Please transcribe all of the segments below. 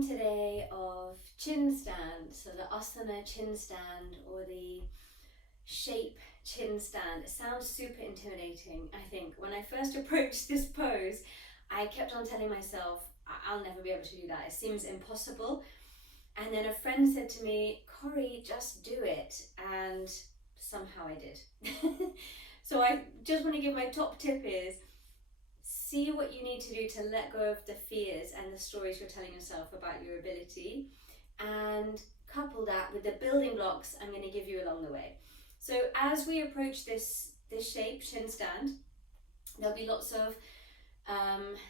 thinking today of chin stand, so the asana chin stand or the shape chin stand. It sounds super intimidating, I think. When I first approached this pose, I kept on telling myself, I'll never be able to do that. It seems impossible. And then a friend said to me, Corrie, just do it. And somehow I did. So I just want to give my top tip is, see what you need to do to let go of the fears and the stories you're telling yourself about your ability, and couple that with the building blocks I'm going to give you along the way. So as we approach this shape, chin stand, there'll be lots of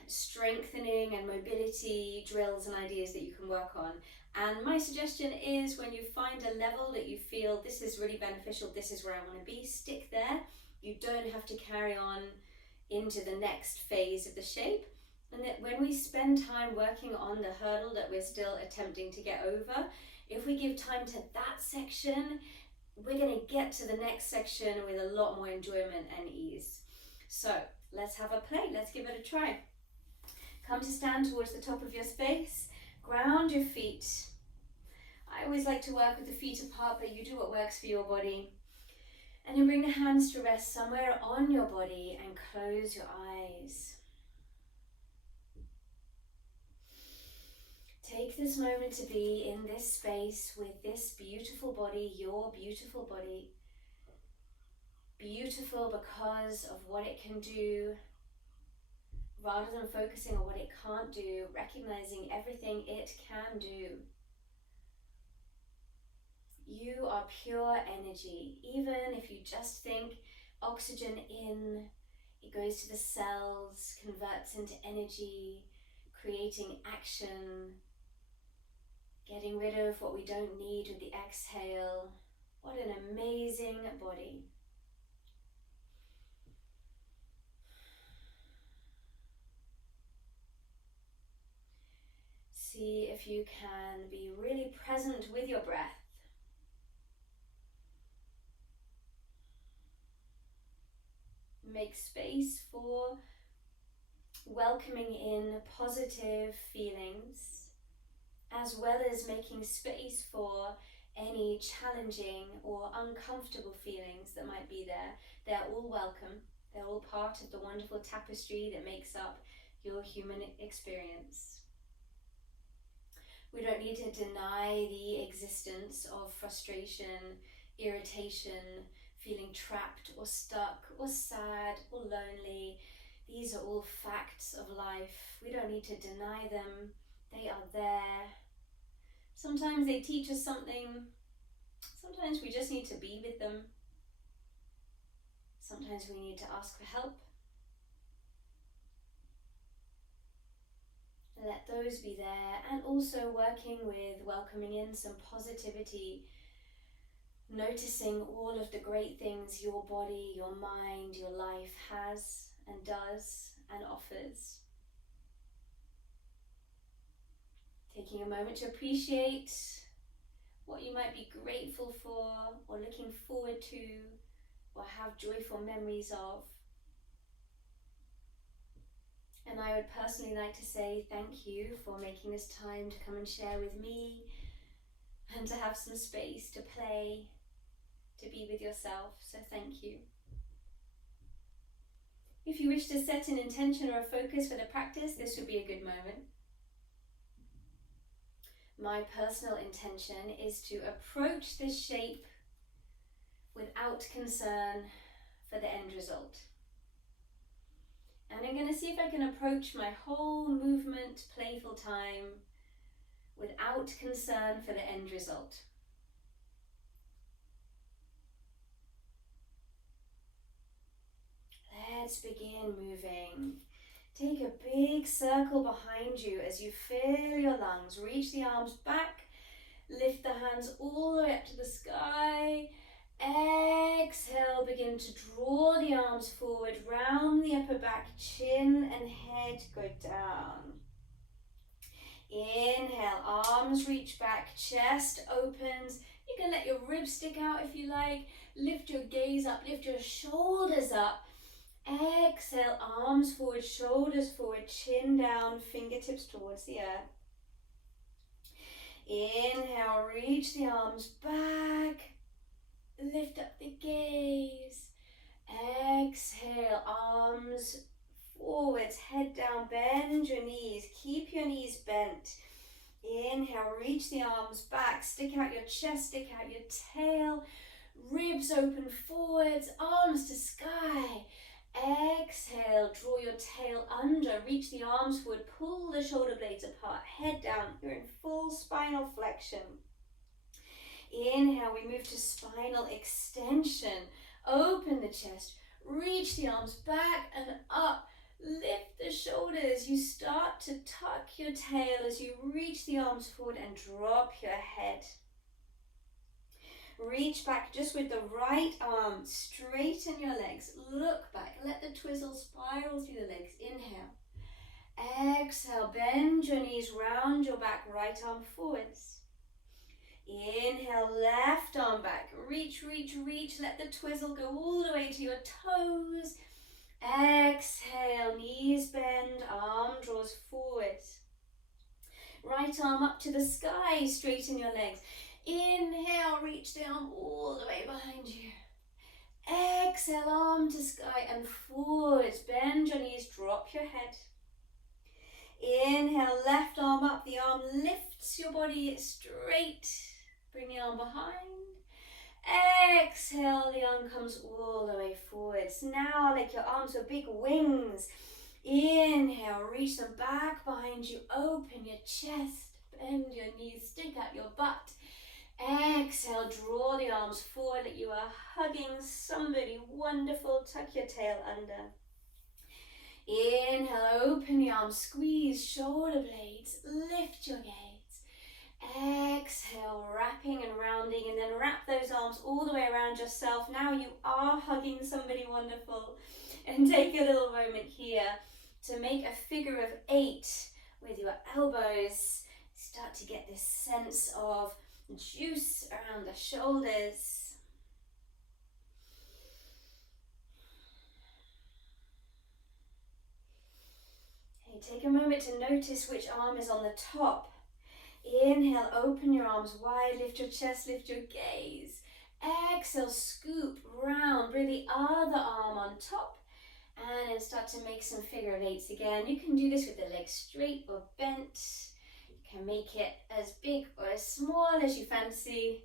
strengthening and mobility drills and ideas that you can work on. And my suggestion is, when you find a level that you feel this is really beneficial, this is where I want to be, stick there. You don't have to carry on into the next phase of the shape. And that when we spend time working on the hurdle that we're still attempting to get over, if we give time to that section, we're going to get to the next section with a lot more enjoyment and ease. So let's have a play. Let's give it a try. Come to stand towards the top of your space. Ground your feet. I always like to work with the feet apart, but you do what works for your body. And then bring the hands to rest somewhere on your body and close your eyes. Take this moment to be in this space with this beautiful body, your beautiful body. Beautiful because of what it can do, rather than focusing on what it can't do, recognizing everything it can do. You are pure energy. Even if you just think oxygen in, it goes to the cells, converts into energy, creating action, getting rid of what we don't need with the exhale. What an amazing body. See if you can be really present with your breath. Make space for welcoming in positive feelings, as well as making space for any challenging or uncomfortable feelings that might be there. They're all welcome. They're all part of the wonderful tapestry that makes up your human experience. We don't need to deny the existence of frustration, irritation, feeling trapped or stuck or sad or lonely. These are all facts of life. We don't need to deny them. They are there. Sometimes they teach us something. Sometimes we just need to be with them. Sometimes we need to ask for help. Let those be there, and also working with welcoming in some positivity, noticing all of the great things your body, your mind, your life has and does and offers. Taking a moment to appreciate what you might be grateful for or looking forward to or have joyful memories of. And I would personally like to say thank you for making this time to come and share with me and to have some space to play, to be with yourself. So thank you. If you wish to set an intention or a focus for the practice, this would be a good moment. My personal intention is to approach this shape without concern for the end result. And I'm going to see if I can approach my whole movement, playful time, without concern for the end result. Let's begin moving. Take a big circle behind you as you fill your lungs. Reach the arms back. Lift the hands all the way up to the sky. Exhale, begin to draw the arms forward, round the upper back, chin and head go down. Inhale, arms reach back, chest opens. You can let your ribs stick out if you like. Lift your gaze up, lift your shoulders up. Exhale, arms forward, shoulders forward, chin down, fingertips towards the earth. Inhale, reach the arms back. Lift up the gaze. Exhale, arms forwards, head down, bend your knees. Keep your knees bent. Inhale, reach the arms back. Stick out your chest, stick out your tail. Ribs open forwards, arms to sky. Exhale, draw your tail under, reach the arms forward, pull the shoulder blades apart, head down. You're in full spinal flexion. Inhale, we move to spinal extension. Open the chest, reach the arms back and up. Lift the shoulders. You start to tuck your tail as you reach the arms forward and drop your head. Reach back just with the right arm. Straighten your legs. Look back. Let the twizzle spiral through the legs. Inhale. Exhale. Bend your knees. Round your back. Right arm forwards. Inhale. Left arm back. Reach, reach, reach. Let the twizzle go all the way to your toes. Exhale. Knees bend. Arm draws forward. Right arm up to the sky. Straighten your legs. Inhale, reach the arm all the way behind you. Exhale, arm to sky and forwards. Bend your knees, drop your head. Inhale, left arm up. The arm lifts your body straight. Bring the arm behind. Exhale, the arm comes all the way forwards. Now, like your arms are big wings. Inhale, reach them back behind you. Open your chest. Bend your knees, stick out your butt. Exhale, draw the arms forward like you are hugging somebody wonderful. Tuck your tail under. Inhale, open the arms, squeeze shoulder blades, lift your gaze. Exhale, wrapping and rounding, and then wrap those arms all the way around yourself. Now you are hugging somebody wonderful. And take a little moment here to make a figure of 8 with your elbows. Start to get this sense of juice around the shoulders. Okay, take a moment to notice which arm is on the top. Inhale, open your arms wide, lift your chest, lift your gaze. Exhale, scoop round, bring the other arm on top, and then start to make some figure of 8s again. You can do this with the legs straight or bent. Can make it as big or as small as you fancy.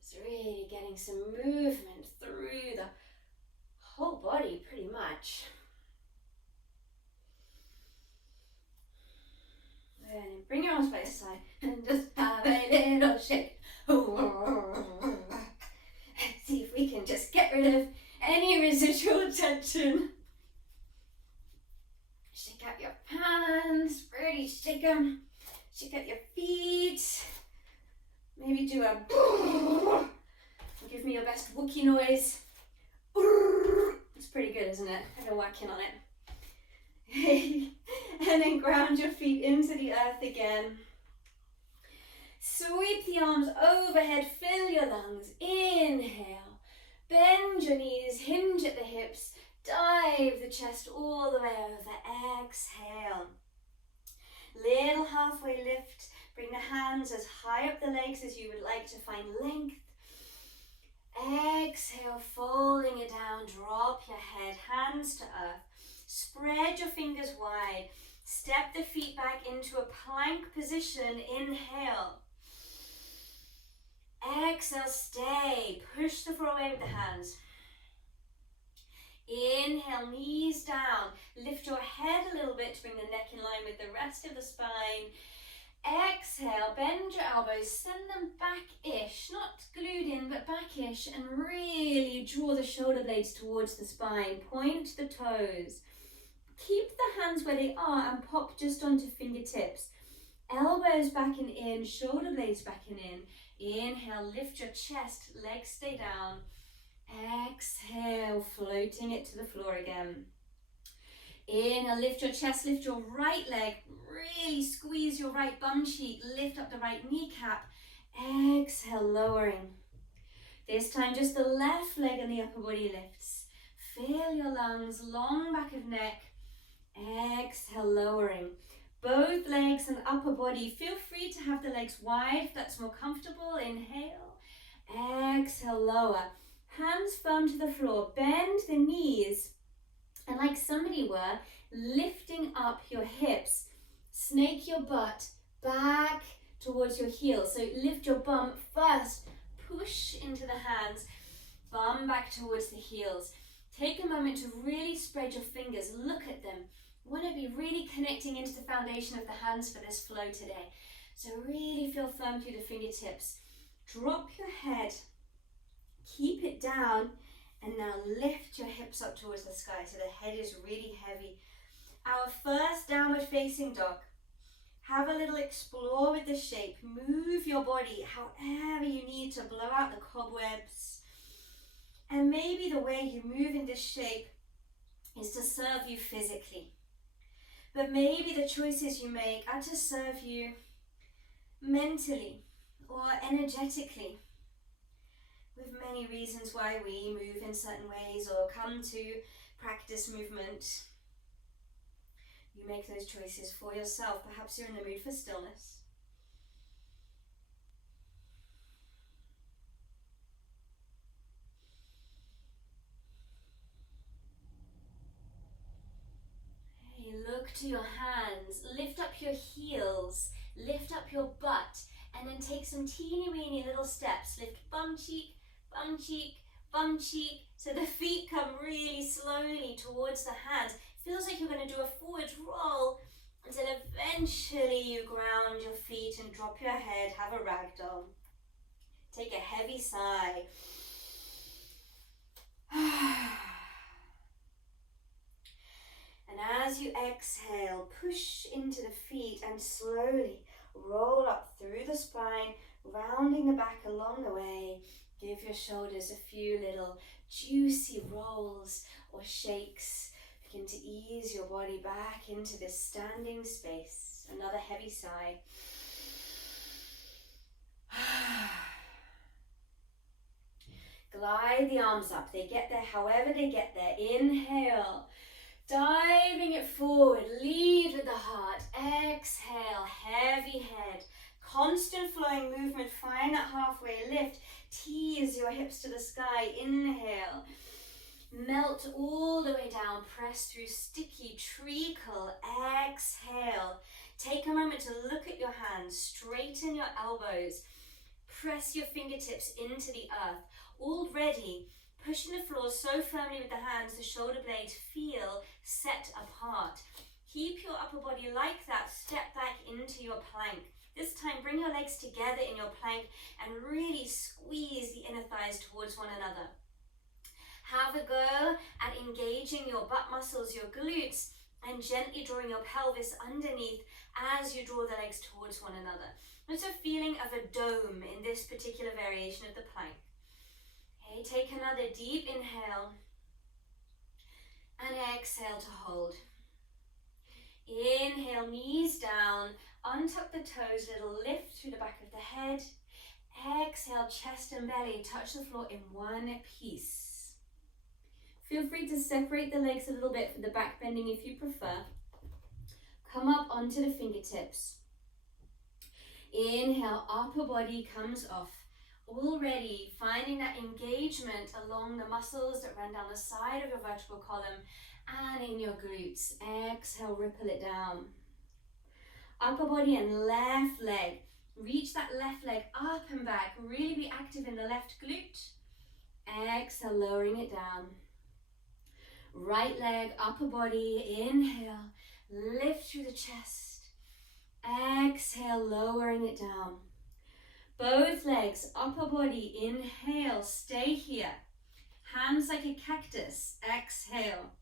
It's really getting some movement through the whole body pretty much. And bring your arms by your side and just have a little shake. See if we can just get rid of any residual tension. Shake out your hands, really shake them. Shake out your feet. Maybe do a give me your best Wookiee noise. It's pretty good, isn't it? I've been working on it. And then ground your feet into the earth again. Sweep the arms overhead, fill your lungs. Inhale. Bend your knees, hinge at the hips. Dive the chest all the way over. Exhale. Little halfway lift. Bring the hands as high up the legs as you would like to find length. Exhale, folding it down. Drop your head, hands to earth. Spread your fingers wide. Step the feet back into a plank position. Inhale. Exhale, stay. Push the floor away with the hands. Inhale, knees down. Lift your head a little bit to bring the neck in line with the rest of the spine. Exhale, bend your elbows, send them back-ish, not glued in, but back-ish, and really draw the shoulder blades towards the spine. Point the toes. Keep the hands where they are and pop just onto fingertips. Elbows back and in, shoulder blades back and in. Inhale, lift your chest, legs stay down. Exhale, floating it to the floor again. Inhale, lift your chest, lift your right leg, really squeeze your right bum cheek, lift up the right kneecap. Exhale, lowering. This time just the left leg and the upper body lifts. Fill your lungs, long back of neck. Exhale, lowering. Both legs and upper body. Feel free to have the legs wide if that's more comfortable. Inhale. Exhale, lower. Hands firm to the floor. Bend the knees. And like somebody were, lifting up your hips. Snake your butt back towards your heels. So lift your bum first. Push into the hands. Bum back towards the heels. Take a moment to really spread your fingers. Look at them. You want to be really connecting into the foundation of the hands for this flow today. So really feel firm through the fingertips. Drop your head. Keep it down. And now lift your hips up towards the sky so the head is really heavy. Our first downward facing dog. Have a little explore with the shape. Move your body however you need to blow out the cobwebs. And maybe the way you move in this shape is to serve you physically. But maybe the choices you make are to serve you mentally or energetically. With many reasons why we move in certain ways or come to practice movement. You make those choices for yourself. Perhaps you're in the mood for stillness. Look to your hands, lift up your heels, lift up your butt, and then take some teeny weeny little steps. Lift bum cheek, bum cheek, bum cheek. So the feet come really slowly towards the hands. Feels like you're going to do a forward roll until eventually you ground your feet and drop your head, have a ragdoll. Take a heavy sigh. And as you exhale, push into the feet and slowly roll up through the spine, rounding the back along the way. Give your shoulders a few little juicy rolls or shakes. Begin to ease your body back into this standing space. Another heavy sigh. Glide the arms up. They get there however they get there. Inhale. Diving it forward, lead with the heart. Exhale, heavy head. Constant flowing movement, find that halfway lift. Tease your hips to the sky. Inhale. Melt all the way down, press through sticky treacle. Exhale. Take a moment to look at your hands, straighten your elbows. Press your fingertips into the earth. Already pushing the floor so firmly with the hands, the shoulder blades feel set apart. Keep your upper body like that. Step back into your plank. This time, bring your legs together in your plank and really squeeze the inner thighs towards one another. Have a go at engaging your butt muscles, your glutes, and gently drawing your pelvis underneath as you draw the legs towards one another. There's a feeling of a dome in this particular variation of the plank. Okay, take another deep inhale and exhale to hold. Inhale, knees down, untuck the toes, little lift through the back of the head. Exhale, chest and belly touch the floor in one piece. Feel free to separate the legs a little bit for the back bending if you prefer. Come up onto the fingertips. Inhale, upper body comes off. Already finding that engagement along the muscles that run down the side of your vertebral column and in your glutes. Exhale, ripple it down. Upper body and left leg. Reach that left leg up and back. Really be active in the left glute. Exhale, lowering it down. Right leg, upper body, inhale. Lift through the chest. Exhale, lowering it down. Both legs, upper body, inhale, stay here. Hands like a cactus, exhale.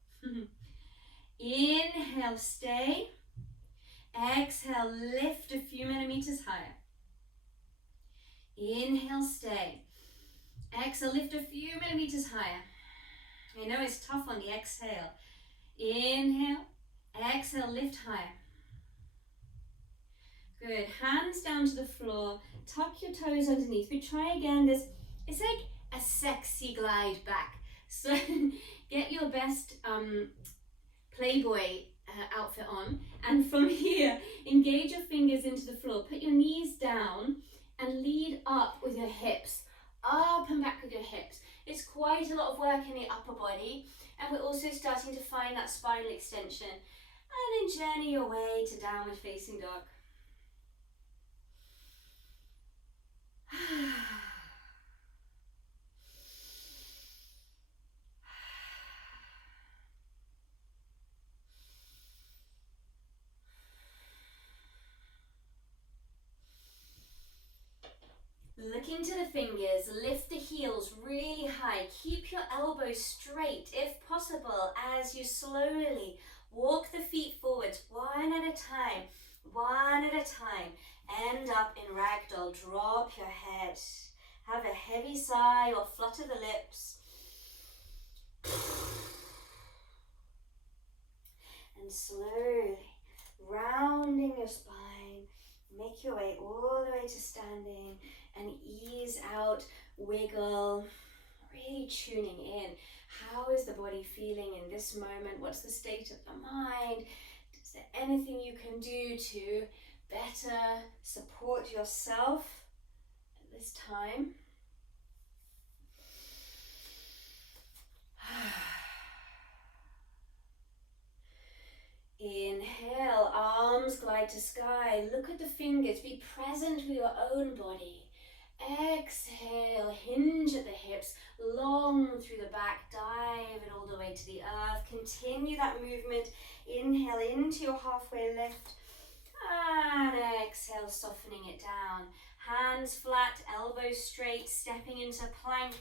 Inhale, stay. Exhale, lift a few millimeters higher. Inhale, stay. Exhale, lift a few millimeters higher. I know it's tough on the exhale. Inhale, exhale, lift higher. Good, hands down to the floor. Tuck your toes underneath. We try again. It's like a sexy glide back. So get your best Playboy outfit on, and from here engage your fingers into the floor, put your knees down and lead up with your hips, up and back with your hips. It's quite a lot of work in the upper body, and we're also starting to find that spinal extension. And then journey your way to downward facing dog. Look into the fingers, lift the heels really high, keep your elbows straight if possible as you slowly walk the feet forwards one at a time, end up in ragdoll, drop your head, have a heavy sigh or flutter the lips, and slowly rounding your spine, make your way all the way to standing, and ease out, wiggle, really tuning in. How is the body feeling in this moment? What's the state of the mind? Is there anything you can do to better support yourself at this time? Inhale, arms glide to sky. Look at the fingers, be present with your own body. Exhale, hinge at the hips, long through the back, dive it all the way to the earth. Continue that movement. Inhale into your halfway lift, and exhale, softening it down. Hands flat, elbows straight, stepping into plank.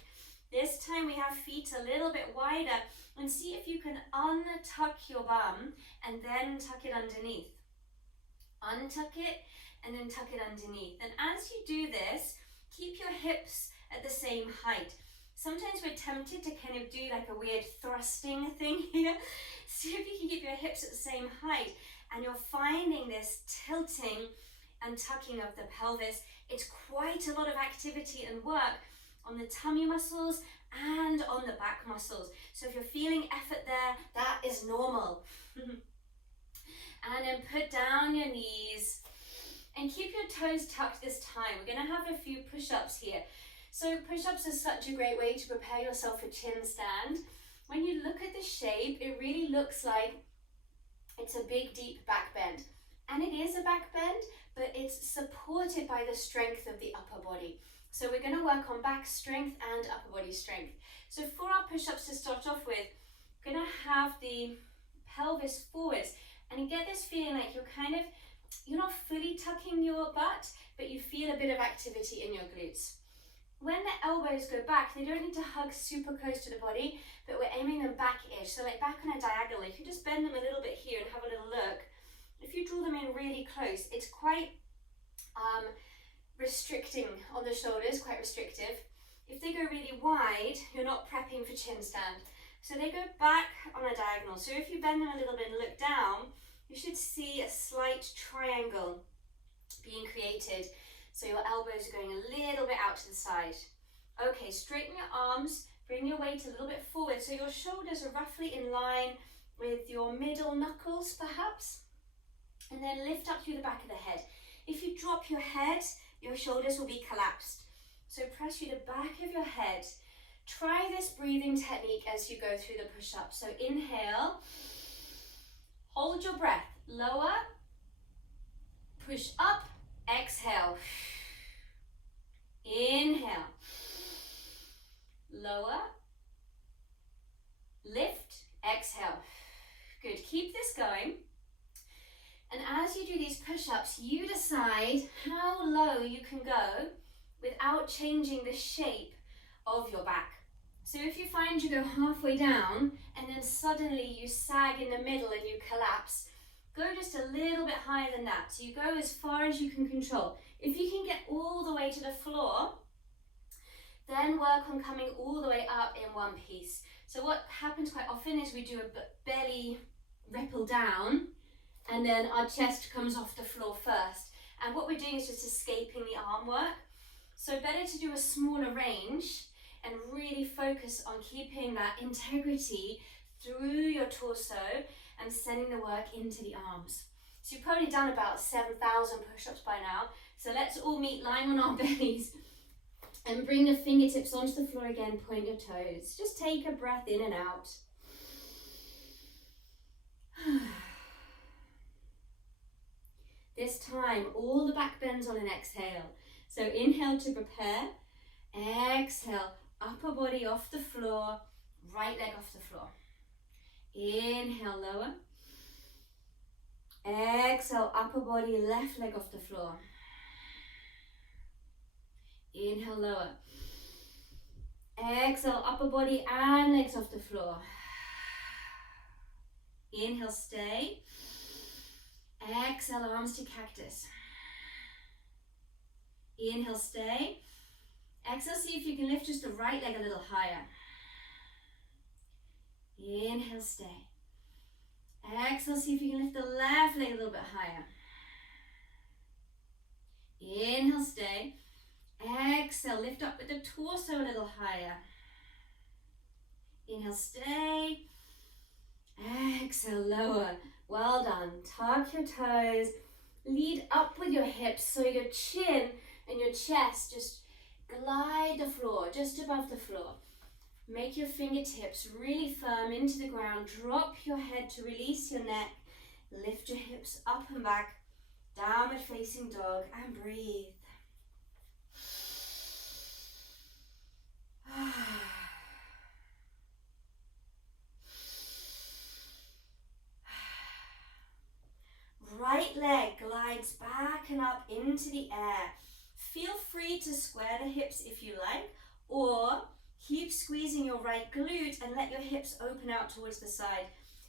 This time we have feet a little bit wider, and see if you can untuck your bum and then tuck it underneath. Untuck it and then tuck it underneath. And as you do this, keep your hips at the same height. Sometimes we're tempted to kind of do like a weird thrusting thing here. See if you can keep your hips at the same height, and you're finding this tilting and tucking of the pelvis. It's quite a lot of activity and work on the tummy muscles and on the back muscles. So if you're feeling effort there, that is normal. And then put down your knees and keep your toes tucked this time. We're going to have a few push-ups here. So push-ups is such a great way to prepare yourself for chin stand. When you look at the shape, it really looks like it's a big, deep back bend. And it is a back bend, but it's supported by the strength of the upper body. So we're going to work on back strength and upper body strength. So for our push-ups to start off with, we're going to have the pelvis forwards, and you get this feeling like you're not fully tucking your butt, but you feel a bit of activity in your glutes. When the elbows go back, they don't need to hug super close to the body, but we're aiming them back-ish. So like back on a diagonal, you can just bend them a little bit here and have a little look. If you draw them in really close, it's quite restricting on the shoulders, quite restrictive. If they go really wide, you're not prepping for chin stand. So they go back on a diagonal. So if you bend them a little bit and look down, you should see a slight triangle being created. So your elbows are going a little bit out to the side. Okay, straighten your arms, bring your weight a little bit forward so your shoulders are roughly in line with your middle knuckles perhaps. And then lift up through the back of the head. If you drop your head, your shoulders will be collapsed. So press through the back of your head. Try this breathing technique as you go through the push-up. So inhale, hold your breath, lower, push up, exhale. Inhale, lower, lift, exhale. Good, keep this going. And as you do these push-ups, you decide how low you can go without changing the shape of your back. So if you find you go halfway down and then suddenly you sag in the middle and you collapse, go just a little bit higher than that. So you go as far as you can control. If you can get all the way to the floor, then work on coming all the way up in one piece. So what happens quite often is we do a belly ripple down, and then our chest comes off the floor first. And what we're doing is just escaping the arm work. So better to do a smaller range and really focus on keeping that integrity through your torso and sending the work into the arms. So you've probably done about 7,000 push-ups by now. So let's all meet lying on our bellies and bring the fingertips onto the floor again, point your toes. Just take a breath in and out. This time, all the back bends on an exhale. So inhale to prepare, exhale, upper body off the floor, right leg off the floor. Inhale, lower. Exhale, upper body, left leg off the floor. Inhale, lower. Exhale, upper body and legs off the floor. Inhale, stay. Exhale, arms to cactus. Inhale, stay. Exhale, see if you can lift just the right leg a little higher. Inhale, stay. Exhale, see if you can lift the left leg a little bit higher. Inhale, stay. Exhale, lift up with the torso a little higher. Inhale, stay. Exhale, lower. Well done. Tuck your toes. Lead up with your hips so your chin and your chest just glide the floor, just above the floor. Make your fingertips really firm into the ground. Drop your head to release your neck. Lift your hips up and back. Downward facing dog and breathe. Right leg glides back and up into the air. Feel free to square the hips if you like, or keep squeezing your right glute and let your hips open out towards the side.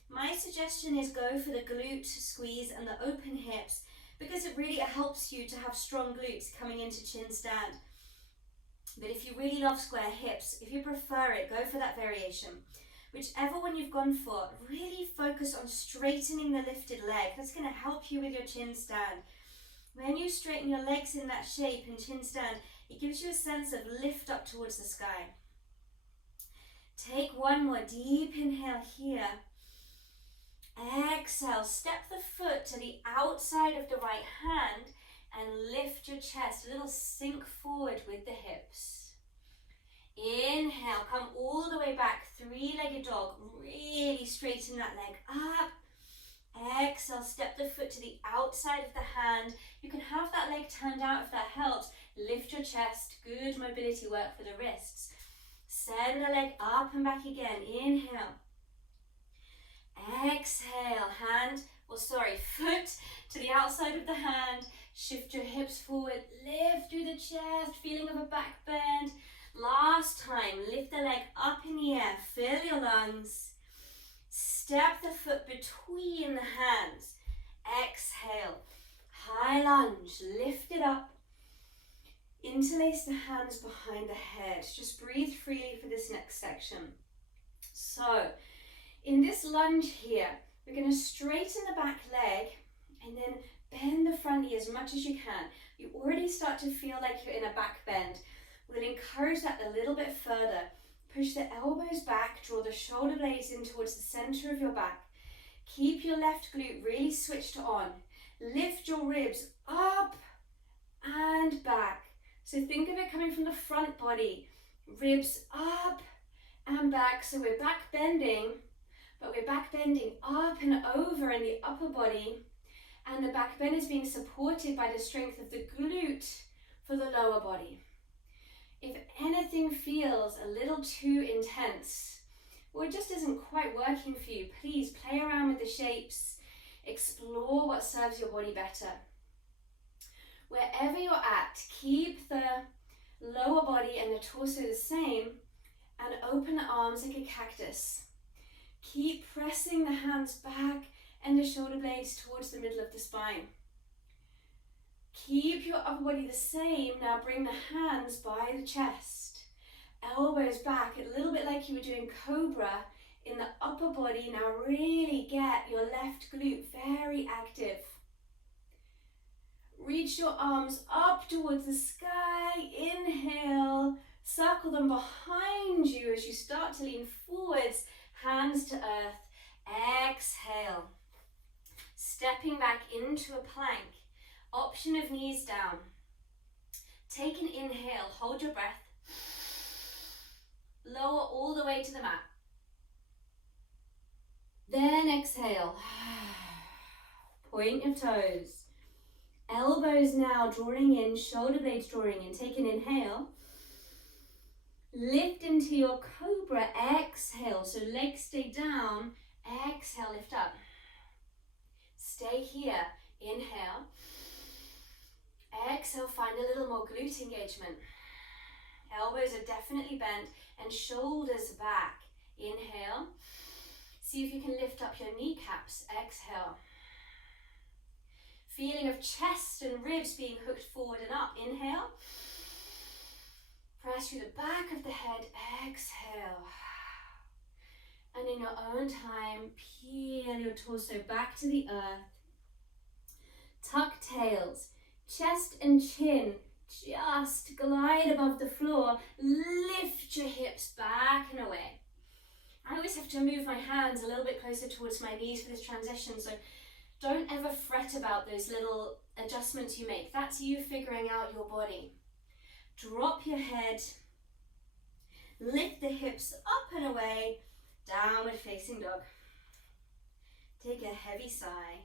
My suggestion is go for the glute squeeze and the open hips because it really helps you to have strong glutes coming into chin stand. But if you really love square hips, if you prefer it, go for that variation. Whichever one you've gone for, really focus on straightening the lifted leg. That's going to help you with your chin stand. When you straighten your legs in that shape in chin stand, it gives you a sense of lift up towards the sky. Take one more deep inhale here. Exhale, step the foot to the outside of the right hand and lift your chest, a little sink forward with the hips. Inhale, come all the way back, three-legged dog, really straighten that leg up. Exhale, step the foot to the outside of the hand. You can have that leg turned out if that helps. Lift your chest, good mobility work for the wrists. Send the leg up and back again, inhale. Exhale, foot to the outside of the hand. Shift your hips forward, lift through the chest, feeling of a back bend. Last time, lift the leg up in the air, fill your lungs. Step the foot between the hands. Exhale, high lunge, lift it up. Interlace the hands behind the head. Just breathe freely for this next section. So, in this lunge here, we're going to straighten the back leg and then bend the front knee as much as you can. You already start to feel like you're in a back bend. We'll encourage that a little bit further. Push the elbows back, draw the shoulder blades in towards the center of your back. Keep your left glute really switched on. Lift your ribs up and back. So think of it coming from the front body. Ribs up and back. So we're back bending, but we're back bending up and over in the upper body. And the back bend is being supported by the strength of the glute for the lower body. If anything feels a little too intense, or it just isn't quite working for you, please play around with the shapes, explore what serves your body better. Wherever you're at, keep the lower body and the torso the same and open the arms like a cactus. Keep pressing the hands back and the shoulder blades towards the middle of the spine. Keep your upper body the same. Now bring the hands by the chest. Elbows back, a little bit like you were doing cobra in the upper body. Now really get your left glute very active. Reach your arms up towards the sky. Inhale. Circle them behind you as you start to lean forwards, hands to earth. Exhale. Stepping back into a plank. Option of knees down. Take an inhale, hold your breath. Lower all the way to the mat. Then exhale. Point your toes. Elbows now drawing in, shoulder blades drawing in. Take an inhale. Lift into your cobra. Exhale. So legs stay down. Exhale, lift up. Stay here. Inhale. Exhale, find a little more glute engagement. Elbows are definitely bent and shoulders back. Inhale. See if you can lift up your kneecaps. Exhale. Feeling of chest and ribs being hooked forward and up. Inhale. Press through the back of the head. Exhale. And in your own time, peel your torso back to the earth. Tuck tails. Chest and chin just glide above the floor. Lift your hips back and away. I always have to move my hands a little bit closer towards my knees for this transition, so don't ever fret about those little adjustments you make. That's you figuring out your body. Drop your head. Lift the hips up and away. Downward facing dog. Take a heavy sigh.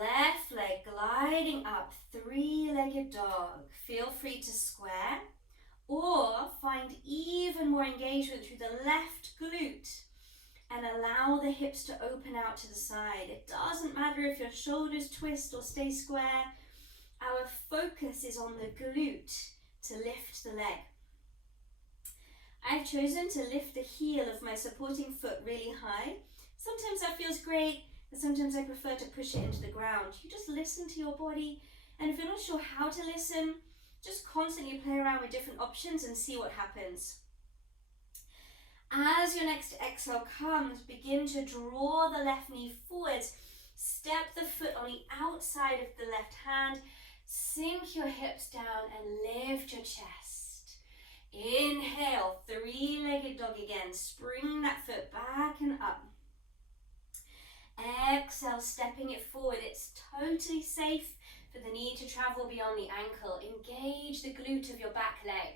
Left leg gliding up, three-legged dog. Feel free to square or find even more engagement through the left glute and allow the hips to open out to the side. It doesn't matter if your shoulders twist or stay square. Our focus is on the glute to lift the leg. I've chosen to lift the heel of my supporting foot really high. Sometimes that feels great, and sometimes I prefer to push it into the ground. You just listen to your body, and if you're not sure how to listen, just constantly play around with different options and see what happens. As your next exhale comes, begin to draw the left knee forwards. Step the foot on the outside of the left hand. Sink your hips down and lift your chest. Inhale, three-legged dog again. Spring that foot back and up. Exhale, stepping it forward. It's totally safe for the knee to travel beyond the ankle. Engage the glute of your back leg.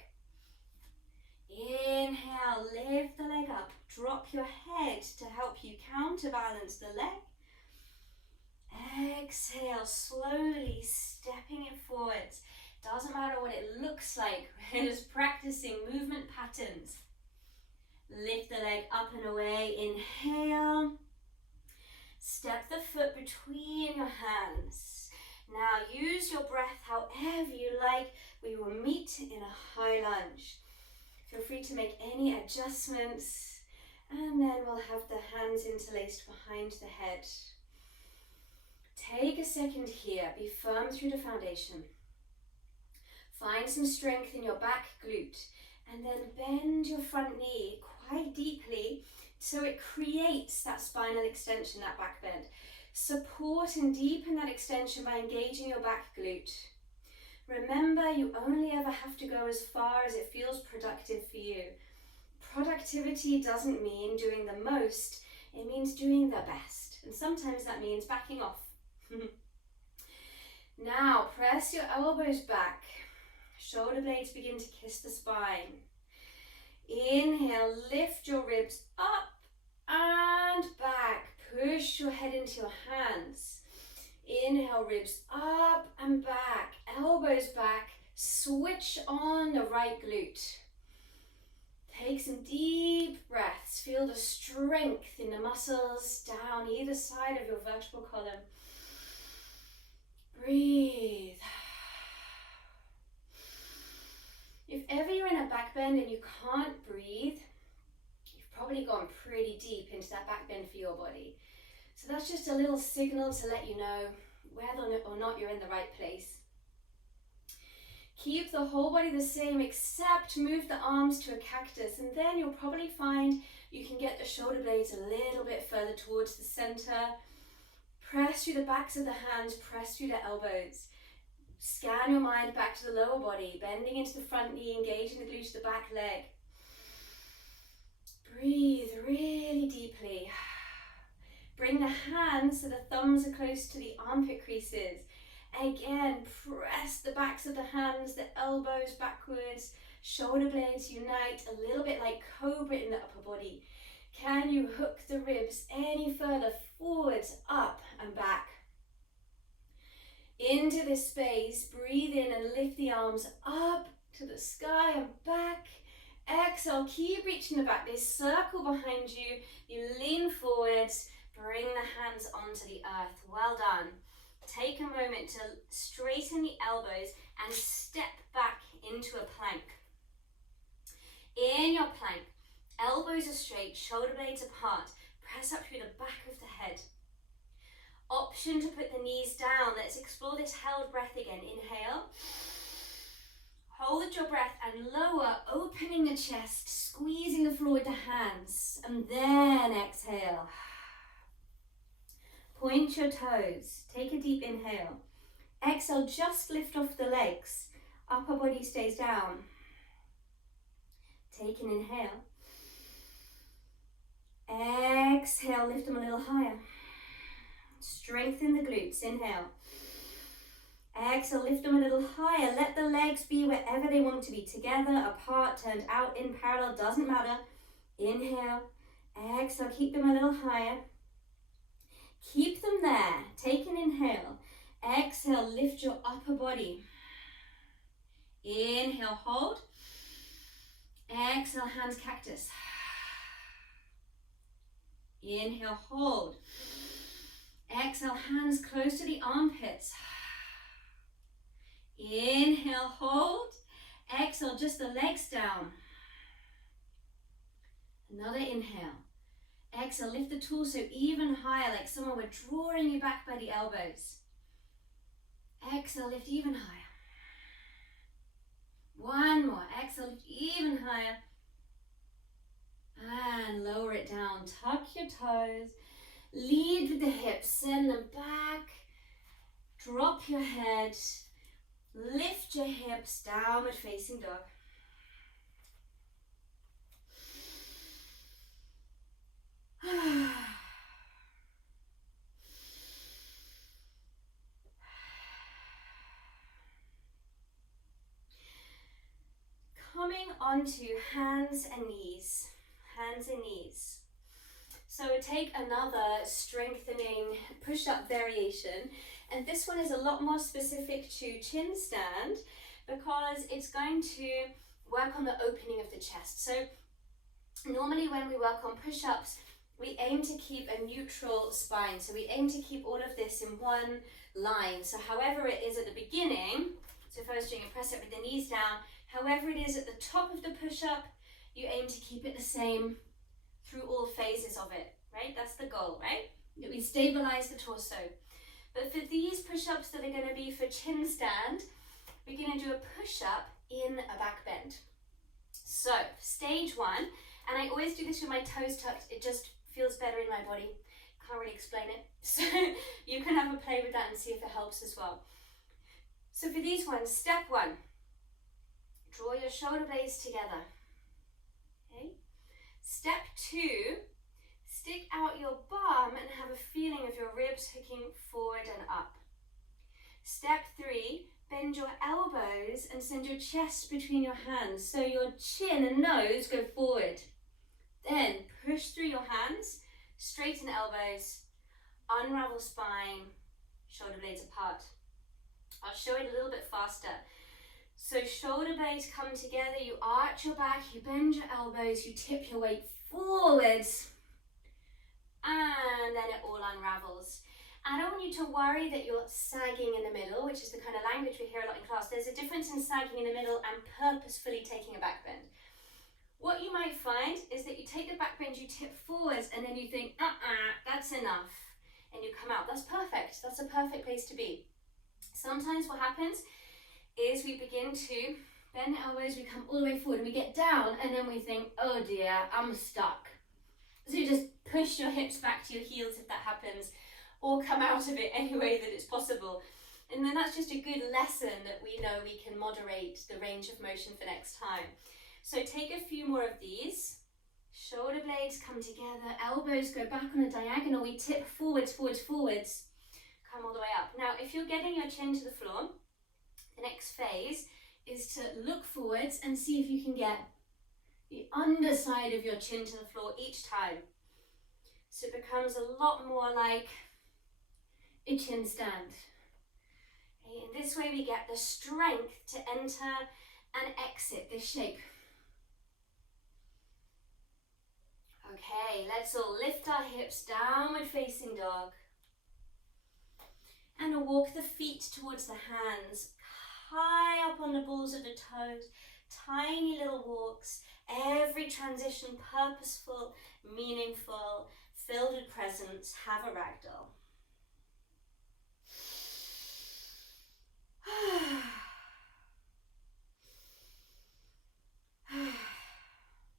Inhale, lift the leg up. Drop your head to help you counterbalance the leg. Exhale, slowly stepping it forwards. Doesn't matter what it looks like, we're just practicing movement patterns. Lift the leg up and away. Inhale. Step the foot between your hands. Now use your breath however you like. We will meet in a high lunge. Feel free to make any adjustments, and then we'll have the hands interlaced behind the head. Take a second here. Be firm through the foundation. Find some strength in your back glute, and then bend your front knee quite deeply so it creates that spinal extension, that back bend. Support and deepen that extension by engaging your back glute. Remember, you only ever have to go as far as it feels productive for you. Productivity doesn't mean doing the most, it means doing the best. And sometimes that means backing off. Now, press your elbows back. Shoulder blades begin to kiss the spine. Inhale, lift your ribs up and back. Push your head into your hands. Inhale, ribs up and back. Elbows back. Switch on the right glute. Take some deep breaths. Feel the strength in the muscles down either side of your vertebral column. Breathe. If ever you're in a back bend and you can't breathe, you've probably gone pretty deep into that back bend for your body. So that's just a little signal to let you know whether or not you're in the right place. Keep the whole body the same, except move the arms to a cactus, and then you'll probably find you can get the shoulder blades a little bit further towards the center. Press through the backs of the hands, press through the elbows. Scan your mind back to the lower body, bending into the front knee, engaging the glute of the back leg. Breathe really deeply. Bring the hands so the thumbs are close to the armpit creases. Again, press the backs of the hands, the elbows backwards, shoulder blades unite, a little bit like cobra in the upper body. Can you hook the ribs any further forwards, up and back? Into this space, breathe in and lift the arms up to the sky and back. Exhale, keep reaching the back. They circle behind you. You lean forwards, bring the hands onto the earth. Well done. Take a moment to straighten the elbows and step back into a plank. In your plank, elbows are straight, shoulder blades apart. Press up through the back of the head. Option to put the knees down. Let's explore this held breath again. Inhale. Hold your breath and lower, opening the chest, squeezing the floor with the hands. And then exhale. Point your toes. Take a deep inhale. Exhale, just lift off the legs. Upper body stays down. Take an inhale. Exhale, lift them a little higher. Strengthen the glutes. Inhale. Exhale, lift them a little higher. Let the legs be wherever they want to be. Together, apart, turned out, in parallel, doesn't matter. Inhale. Exhale, keep them a little higher. Keep them there. Take an inhale. Exhale, lift your upper body. Inhale, hold. Exhale, hands cactus. Inhale, hold. Exhale, hands close to the armpits. Inhale, hold. Exhale, just the legs down. Another inhale. Exhale, lift the torso even higher, like someone were drawing you back by the elbows. Exhale, lift even higher. One more. Exhale, lift even higher. And lower it down. Tuck your toes. Lead with the hips. Send them back. Drop your head. Lift your hips. Downward facing dog. Coming onto hands and knees. Hands and knees. So take another strengthening push-up variation, and this one is a lot more specific to chin stand because it's going to work on the opening of the chest. So normally when we work on push-ups, we aim to keep a neutral spine. So we aim to keep all of this in one line. So however it is at the beginning, so if I was doing a press up with the knees down, however it is at the top of the push-up, you aim to keep it the same through all phases of it, right? That's the goal, right? That we stabilize the torso. But for these push-ups that are going to be for chin stand, we're going to do a push-up in a back bend. So stage one, and I always do this with my toes tucked, it just feels better in my body. Can't really explain it. So you can have a play with that and see if it helps as well. So for these ones, step one, draw your shoulder blades together. Okay. Step two, stick out your bum and have a feeling of your ribs hooking forward and up. Step three, bend your elbows and send your chest between your hands so your chin and nose go forward. Then push through your hands, straighten elbows, unravel spine, shoulder blades apart. I'll show it a little bit faster. So shoulder blades come together, you arch your back, you bend your elbows, you tip your weight forwards, and then it all unravels. I don't want you to worry that you're sagging in the middle, which is the kind of language we hear a lot in class. There's a difference in sagging in the middle and purposefully taking a back bend. What you might find is that you take the back bend, you tip forwards, and then you think, that's enough, and you come out. That's perfect. That's a perfect place to be. Sometimes what happens is we begin to bend elbows, we come all the way forward and we get down and then we think, oh dear, I'm stuck. So you just push your hips back to your heels if that happens, or come out of it any way that it's possible. And then that's just a good lesson that we know we can moderate the range of motion for next time. So take a few more of these. Shoulder blades come together, elbows go back on a diagonal, we tip forwards, forwards, forwards, come all the way up. Now, if you're getting your chin to the floor, the next phase is to look forwards and see if you can get the underside of your chin to the floor each time. So it becomes a lot more like a chin stand. Okay, in this way we get the strength to enter and exit this shape. Okay, let's all lift our hips, downward facing dog. And walk the feet towards the hands, high up on the balls of the toes, tiny little walks, every transition purposeful, meaningful, filled with presence. Have a ragdoll.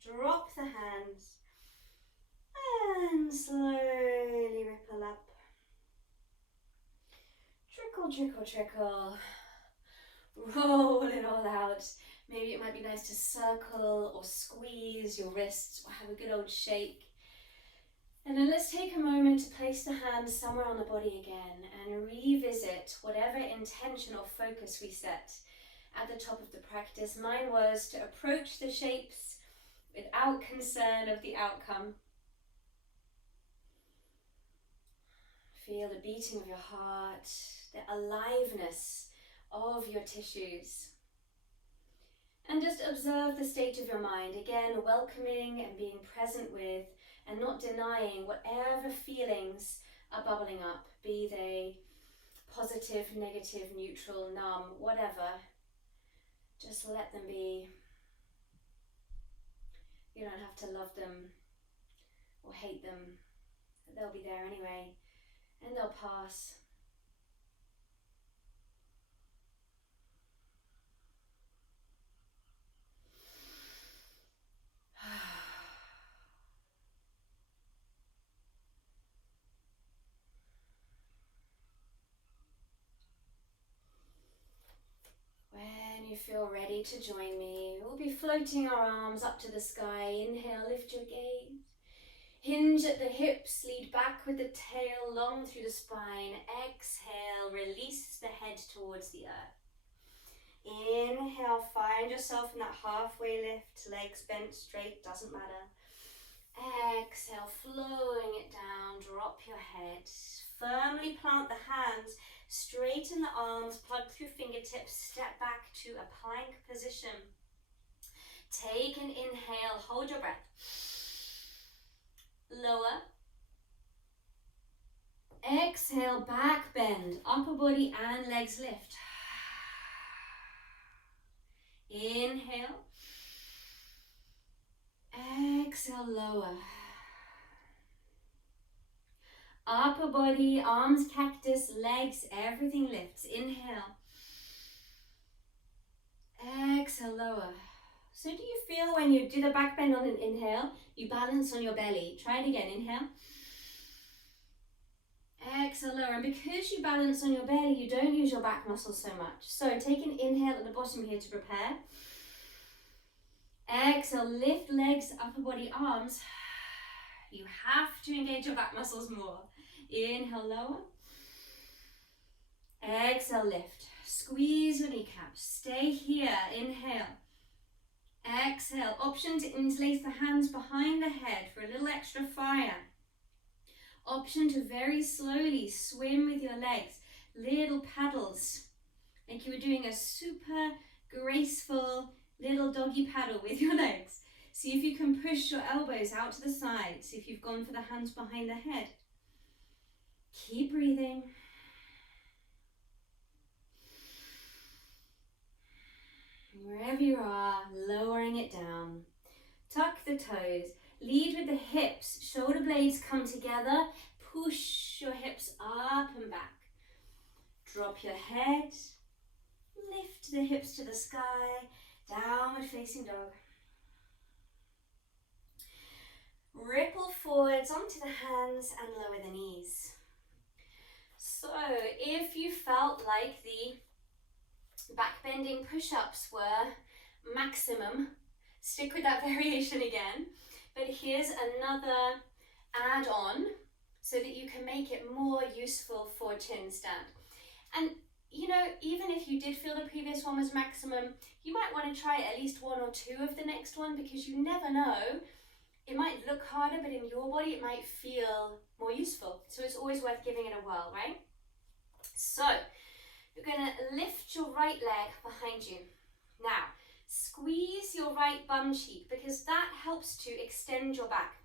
Drop the hands and slowly ripple up. Trickle, trickle, trickle. Roll it all out. Maybe it might be nice to circle or squeeze your wrists or have a good old shake. And then let's take a moment to place the hands somewhere on the body again and revisit whatever intention or focus we set at the top of the practice. Mine was to approach the shapes without concern of the outcome. Feel the beating of your heart, the aliveness of your tissues. And just observe the state of your mind, again welcoming and being present with and not denying whatever feelings are bubbling up, be they positive, negative, neutral, numb, whatever. Just let them be. You don't have to love them or hate them. They'll be there anyway, and they'll pass. When you feel ready to join me, we'll be floating our arms up to the sky. Inhale, lift your gaze. Hinge at the hips, lead back with the tail long through the spine. Exhale, release the head towards the earth. Inhale, find yourself in that halfway lift, legs bent straight, doesn't matter. Exhale, flowing it down, drop your head. Firmly plant the hands, straighten the arms, plug through fingertips, step back to a plank position. Take an inhale, hold your breath. Lower. Exhale, back bend, upper body and legs lift. Inhale. Exhale, lower. Upper body, arms, cactus, legs, everything lifts. Inhale. Exhale, lower. So do you feel when you do the back bend on an inhale, you balance on your belly? Try it again, inhale. Exhale, lower. And because you balance on your belly, you don't use your back muscles so much. So take an inhale at the bottom here to prepare. Exhale, lift legs, upper body, arms. You have to engage your back muscles more. Inhale, lower. Exhale, lift. Squeeze your kneecaps. Stay here. Inhale. Exhale. Option to interlace the hands behind the head for a little extra fire. Option to very slowly swim with your legs. Little paddles. Like you were doing a super graceful little doggy paddle with your legs. See if you can push your elbows out to the side. See if you've gone for the hands behind the head. Keep breathing. Wherever you are, lowering it down. Tuck the toes. Lead with the hips. Shoulder blades come together. Push your hips up and back. Drop your head. Lift the hips to the sky, downward facing dog. Ripple forwards onto the hands and lower the knees. So if you felt like the back bending push-ups were maximum, stick with that variation again. But here's another add-on so that you can make it more useful for chin stand. And you know, even if you did feel the previous one was maximum, you might want to try at least one or two of the next one, because you never know. It might look harder, but in your body it might feel more useful. So it's always worth giving it a whirl, right? So you're going to lift your right leg behind you. Now, squeeze your right bum cheek, because that helps to extend your back.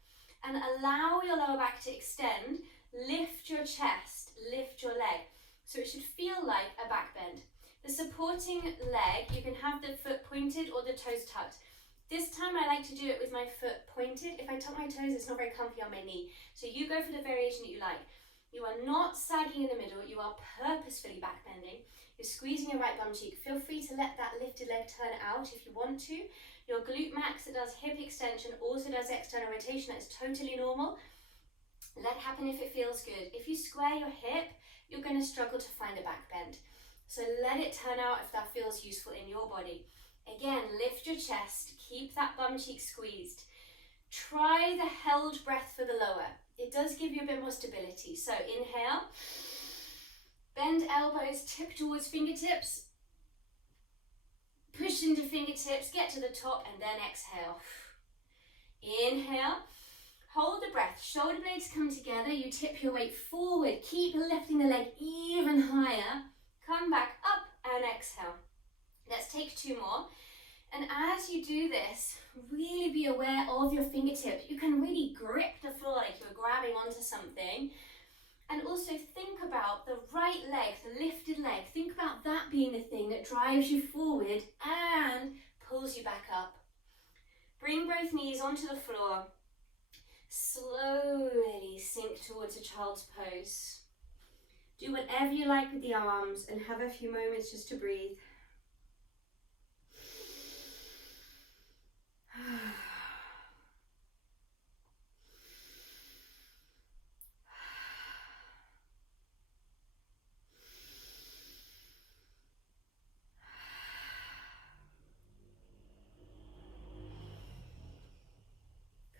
And allow your lower back to extend. Lift your chest, lift your leg. So it should feel like a back bend. The supporting leg, you can have the foot pointed or the toes tucked. This time I like to do it with my foot pointed. If I tuck my toes, it's not very comfy on my knee. So you go for the variation that you like. You are not sagging in the middle, you are purposefully back bending. You're squeezing your right bum cheek. Feel free to let that lifted leg turn out if you want to. Your glute max that does hip extension also does external rotation. That is totally normal. Let it happen if it feels good. If you square your hip, you're going to struggle to find a back bend. So let it turn out if that feels useful in your body. Again, lift your chest, keep that bum cheek squeezed. Try the held breath for the lower. It does give you a bit more stability. So inhale, bend elbows, tip towards fingertips, push into fingertips, get to the top, and then exhale. Inhale, hold the breath, shoulder blades come together, you tip your weight forward, keep lifting the leg even higher, come back up and exhale. Let's take two more. And as you do this, really be aware of your fingertips. You can really grip the floor like you're grabbing onto something. And also think about the right leg, the lifted leg. Think about that being the thing that drives you forward and pulls you back up. Bring both knees onto the floor. Slowly sink towards a child's pose. Do whatever you like with the arms and have a few moments just to breathe.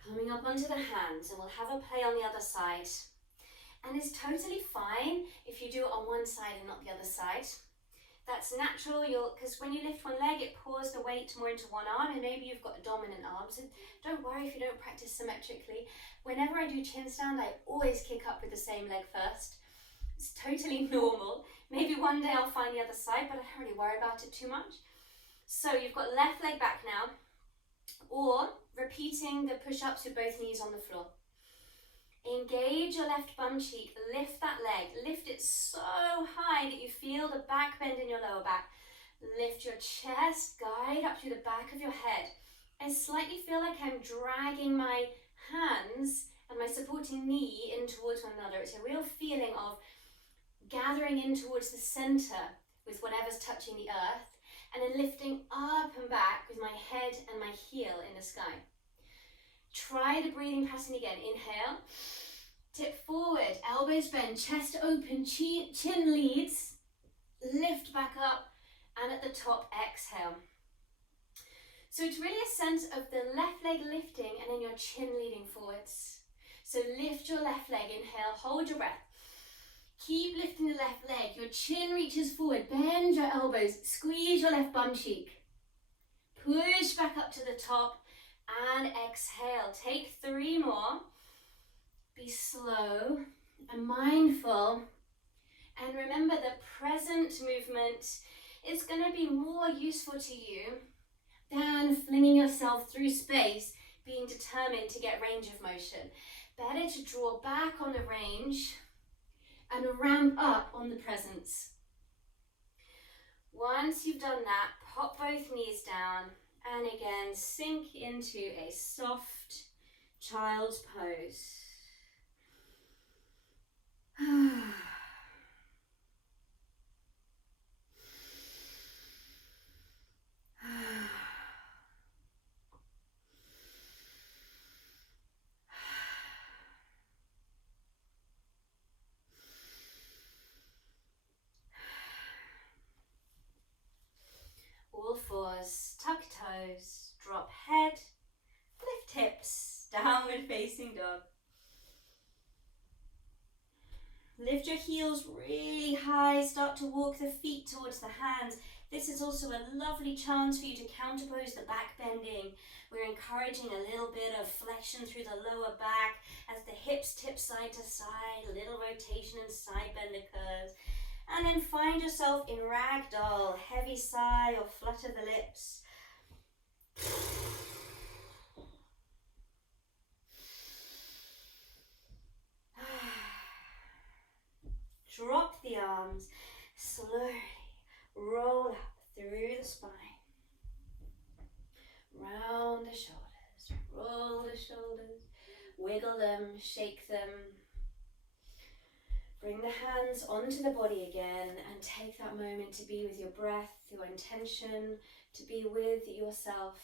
Coming up onto the hands, and we'll have a play on the other side. And it's totally fine if you do it on one side and not the other side. That's natural, because when you lift one leg, it pours the weight more into one arm, and maybe you've got a dominant arm, so don't worry if you don't practice symmetrically. Whenever I do chin stand, I always kick up with the same leg first. It's totally normal. Maybe one day I'll find the other side, but I don't really worry about it too much. So you've got left leg back now, or repeating the push-ups with both knees on the floor. Engage your left bum cheek, lift that leg, lift it so high that you feel the back bend in your lower back. Lift your chest, guide up to the back of your head. I slightly feel like I'm dragging my hands and my supporting knee in towards one another. It's a real feeling of gathering in towards the center with whatever's touching the earth, and then lifting up and back with my head and my heel in the sky. Try the breathing pattern again. Inhale, tip forward, elbows bend, chest open, chin leads, lift back up, and at the top, exhale. So it's really a sense of the left leg lifting and then your chin leading forwards. So lift your left leg, inhale, hold your breath. Keep lifting the left leg, your chin reaches forward, bend your elbows, squeeze your left bum cheek. Push back up to the top and exhale. Take three more. Be slow and mindful. And remember, the present movement is going to be more useful to you than flinging yourself through space, being determined to get range of motion. Better to draw back on the range and ramp up on the presence. Once you've done that, pop both knees down and again sink into a soft child's pose. facing dog. Lift your heels really high, start to walk the feet towards the hands. This is also a lovely chance for you to counterpose the back bending. We're encouraging a little bit of flexion through the lower back as the hips tip side to side, a little rotation and side bend occurs. And then find yourself in ragdoll, heavy sigh or flutter the lips. Drop the arms, slowly roll up through the spine. Round the shoulders, roll the shoulders, wiggle them, shake them. Bring the hands onto the body again and take that moment to be with your breath, your intention, to be with yourself.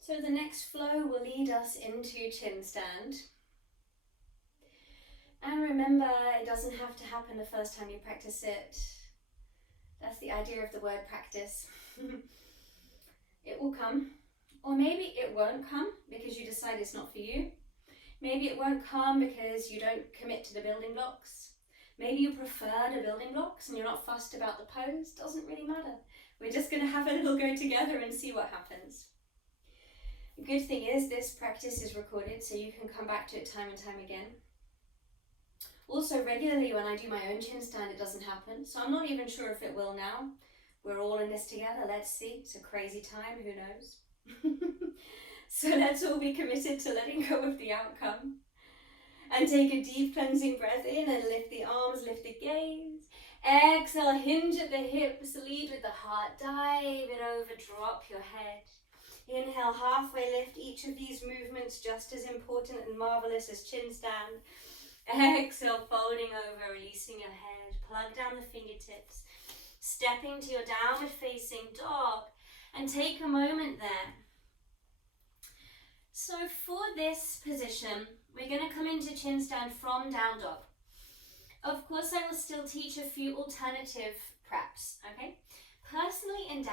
So the next flow will lead us into chin stand. And remember, it doesn't have to happen the first time you practice it. That's the idea of the word practice. It will come, or maybe it won't come because you decide it's not for you. Maybe it won't come because you don't commit to the building blocks. Maybe you prefer the building blocks and you're not fussed about the pose. Doesn't really matter. We're just going to have a little go together and see what happens. The good thing is this practice is recorded, so you can come back to it time and time again. Also, regularly when I do my own chin stand, it doesn't happen. So I'm not even sure if it will now. We're all in this together. Let's see. It's a crazy time. Who knows? So let's all be committed to letting go of the outcome. And take a deep cleansing breath in and lift the arms, lift the gaze. Exhale, hinge at the hips, lead with the heart. Dive it over, drop your head. Inhale, halfway lift. Each of these movements just as important and marvelous as chin stand. Exhale, folding over, releasing your head. Plug down the fingertips. Stepping to your downward facing dog. And take a moment there. So for this position, we're going to come into chin stand from down dog. Of course, I will still teach a few alternative preps, okay? Personally, in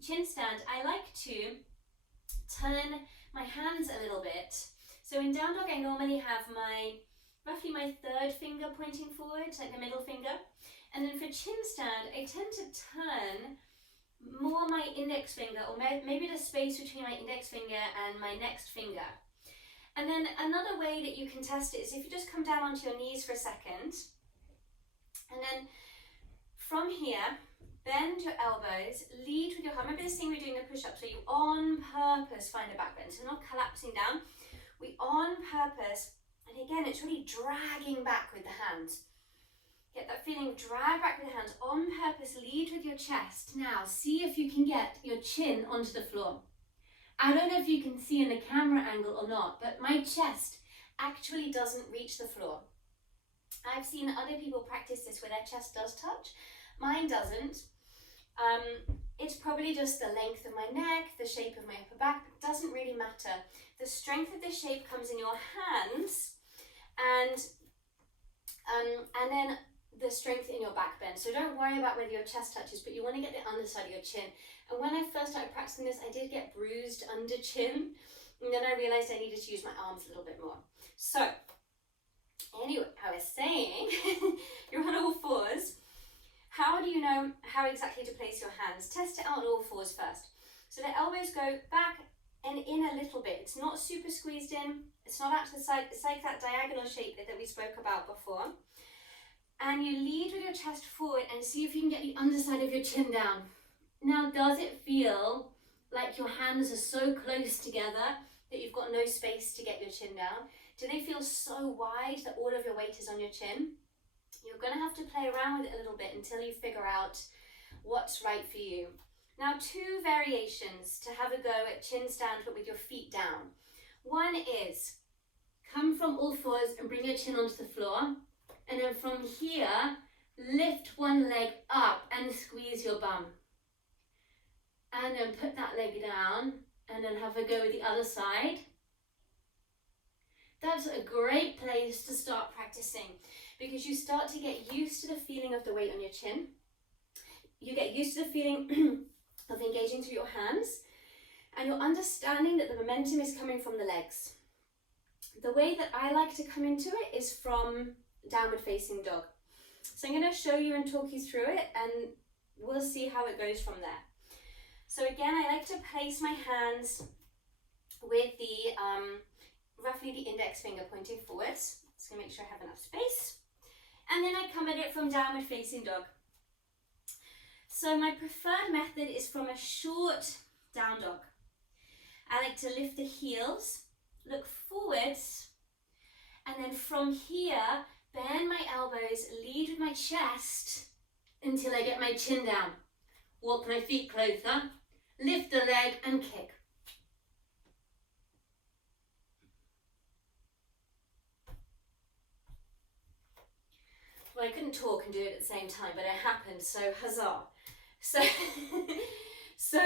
chin stand, I like to turn my hands a little bit. So in down dog, I normally have roughly my third finger pointing forward, like the middle finger. And then for chin stand, I tend to turn more my index finger, or maybe the space between my index finger and my next finger. And then another way that you can test it is if you just come down onto your knees for a second, and then from here, bend your elbows, lead with your heart. Remember this thing we're doing the push-up, so you on purpose find a back bend, so not collapsing down. We on purpose, and again, it's really dragging back with the hands. Get that feeling, drag back with the hands, on purpose, lead with your chest. Now, see if you can get your chin onto the floor. I don't know if you can see in the camera angle or not, but my chest actually doesn't reach the floor. I've seen other people practice this where their chest does touch. Mine doesn't. It's probably just the length of my neck, the shape of my upper back. It doesn't really matter. The strength of the shape comes in your hands and then the strength in your back bend. So don't worry about whether your chest touches, but you want to get the underside of your chin. And when I first started practicing this, I did get bruised under chin. And then I realized I needed to use my arms a little bit more. So anyway, I was saying, you're on all fours. How do you know how exactly to place your hands? Test it out on all fours first. So the elbows go back and in a little bit. It's not super squeezed in. It's not out to the side. It's like that diagonal shape that we spoke about before. And you lead with your chest forward and see if you can get the underside of your chin down. Now, does it feel like your hands are so close together that you've got no space to get your chin down? Do they feel so wide that all of your weight is on your chin? You're going to have to play around with it a little bit until you figure out what's right for you. Now, two variations to have a go at chin stand but with your feet down. One is come from all fours and bring your chin onto the floor. And then from here, lift one leg up and squeeze your bum. And then put that leg down and then have a go with the other side. That's a great place to start practicing because you start to get used to the feeling of the weight on your chin. You get used to the feeling of engaging through your hands, and you're understanding that the momentum is coming from the legs. The way that I like to come into it is from downward facing dog. So I'm going to show you and talk you through it, and we'll see how it goes from there. So again, I like to place my hands with the roughly the index finger pointing forwards. Just going to make sure I have enough space. And then I come at it from downward facing dog. So my preferred method is from a short down dog. I like to lift the heels, look forwards, and then from here, bend my elbows, lead with my chest until I get my chin down. Walk my feet closer, lift the leg and kick. Well, I couldn't talk and do it at the same time, but it happened, so huzzah. So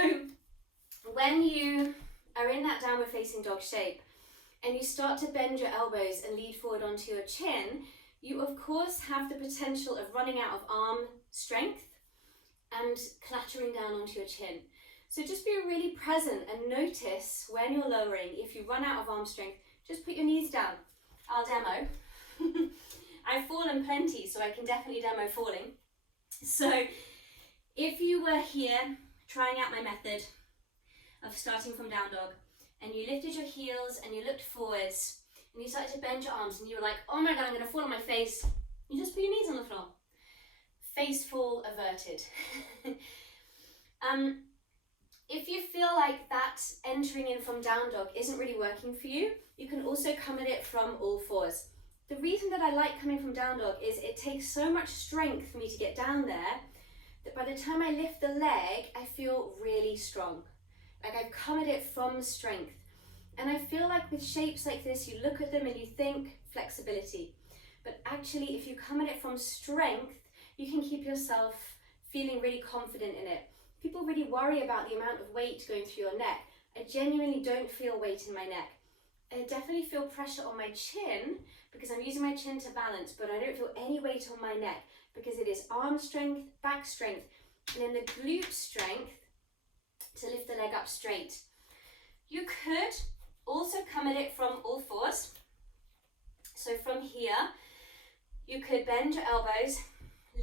when you are in that downward facing dog shape and you start to bend your elbows and lead forward onto your chin, you of course have the potential of running out of arm strength and clattering down onto your chin. So just be really present and notice when you're lowering. If you run out of arm strength, just put your knees down. I'll demo. I've fallen plenty, so I can definitely demo falling. So if you were here trying out my method of starting from down dog, and you lifted your heels and you looked forwards and you started to bend your arms and you were like, oh my God, I'm going to fall on my face, you just put your knees on the floor. Face fall averted. If you feel like that entering in from down dog isn't really working for you, you can also come at it from all fours. The reason that I like coming from down dog is it takes so much strength for me to get down there that by the time I lift the leg, I feel really strong. Like I've come at it from strength. And I feel like with shapes like this, you look at them and you think flexibility. But actually, if you come at it from strength, you can keep yourself feeling really confident in it. People really worry about the amount of weight going through your neck. I genuinely don't feel weight in my neck. I definitely feel pressure on my chin because I'm using my chin to balance, but I don't feel any weight on my neck because it is arm strength, back strength, and then the glute strength to lift the leg up straight. You could also come at it from all fours. So from here, you could bend your elbows,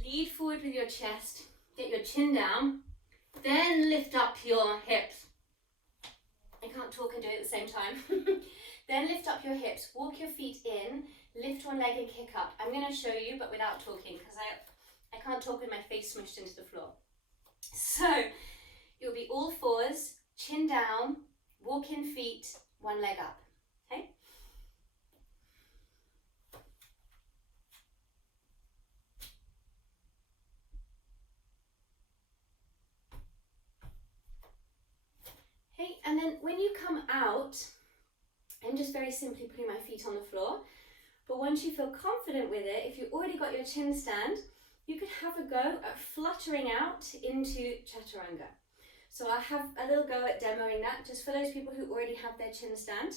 lead forward with your chest, get your chin down, then lift up your hips. I can't talk and do it at the same time. Then lift up your hips, walk your feet in, lift one leg and kick up. I'm going to show you, but without talking, because I can't talk with my face smushed into the floor. So it'll be all fours, chin down, walk in feet, one leg up. Okay? Okay, and then when you come out, I'm just very simply putting my feet on the floor. But once you feel confident with it, if you've already got your chin stand, you could have a go at fluttering out into chaturanga. So I'll have a little go at demoing that, just for those people who already have their chin stand.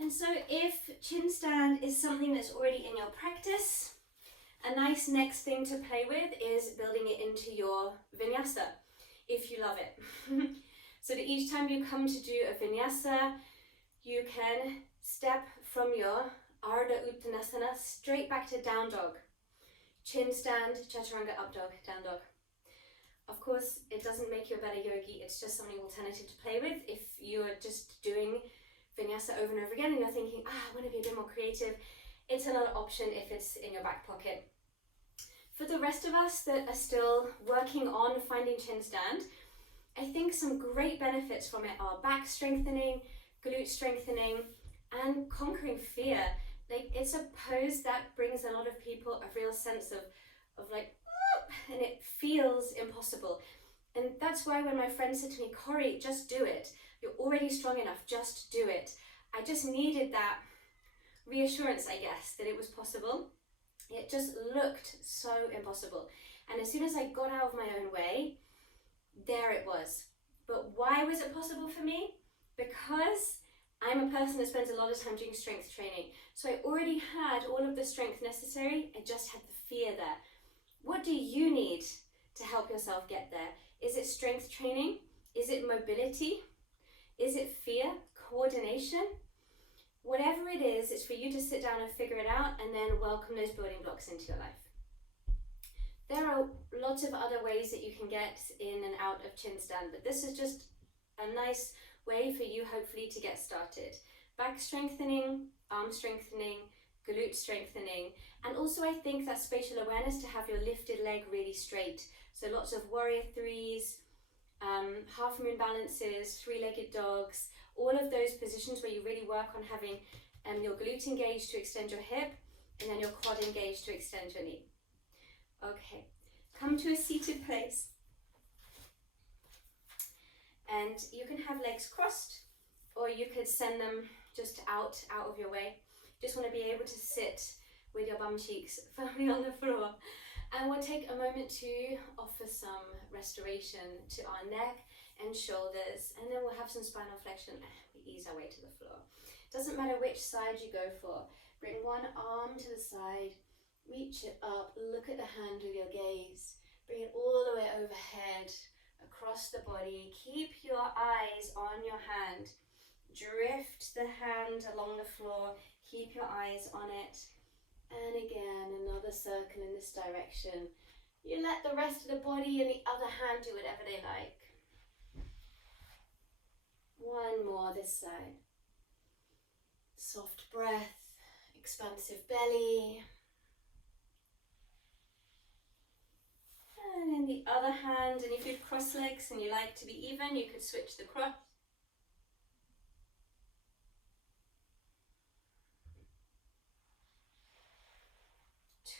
And so if chin stand is something that's already in your practice, a nice next thing to play with is building it into your vinyasa, if you love it. So that each time you come to do a vinyasa, you can step from your Ardha Uttanasana straight back to down dog. Chin stand, chaturanga, up dog, down dog. Of course, it doesn't make you a better yogi, it's just something alternative to play with. If you're just doing vinyasa over and over again and you're thinking, I want to be a bit more creative, it's another option if it's in your back pocket. For the rest of us that are still working on finding chin stand, I think some great benefits from it are back strengthening, glute strengthening, and conquering fear. Like, it's a pose that brings a lot of people a real sense of like, and it feels impossible. And that's why when my friend said to me, Corrie, just do it. You're already strong enough, just do it. I just needed that reassurance, I guess, that it was possible. It just looked so impossible. And as soon as I got out of my own way, there it was. But why was it possible for me? Because I'm a person that spends a lot of time doing strength training. So I already had all of the strength necessary. I just had the fear there. What do you need to help yourself get there? Is it strength training? Is it mobility? Is it fear? Coordination? Whatever it is, it's for you to sit down and figure it out and then welcome those building blocks into your life. There are lots of other ways that you can get in and out of chin stand, but this is just a nice way for you hopefully to get started. Back strengthening, arm strengthening, glute strengthening, and also I think that spatial awareness to have your lifted leg really straight. So lots of warrior threes, half moon balances, three-legged dogs, all of those positions where you really work on having your glute engaged to extend your hip and then your quad engaged to extend your knee. Okay, come to a seated place. And you can have legs crossed or you could send them just out of your way. Just want to be able to sit with your bum cheeks firmly on the floor. And we'll take a moment to offer some restoration to our neck and shoulders, and then we'll have some spinal flexion. We ease our way to the floor. Doesn't matter which side you go for. Bring one arm to the side, reach it up, look at the hand with your gaze. Bring it all the way overhead, across the body. Keep your eyes on your hand. Drift the hand along the floor. Keep your eyes on it. And again, another circle in this direction. You let the rest of the body and the other hand do whatever they like. One more this side. Soft breath, expansive belly. And then the other hand, and if you've crossed legs and you like to be even, you could switch the cross.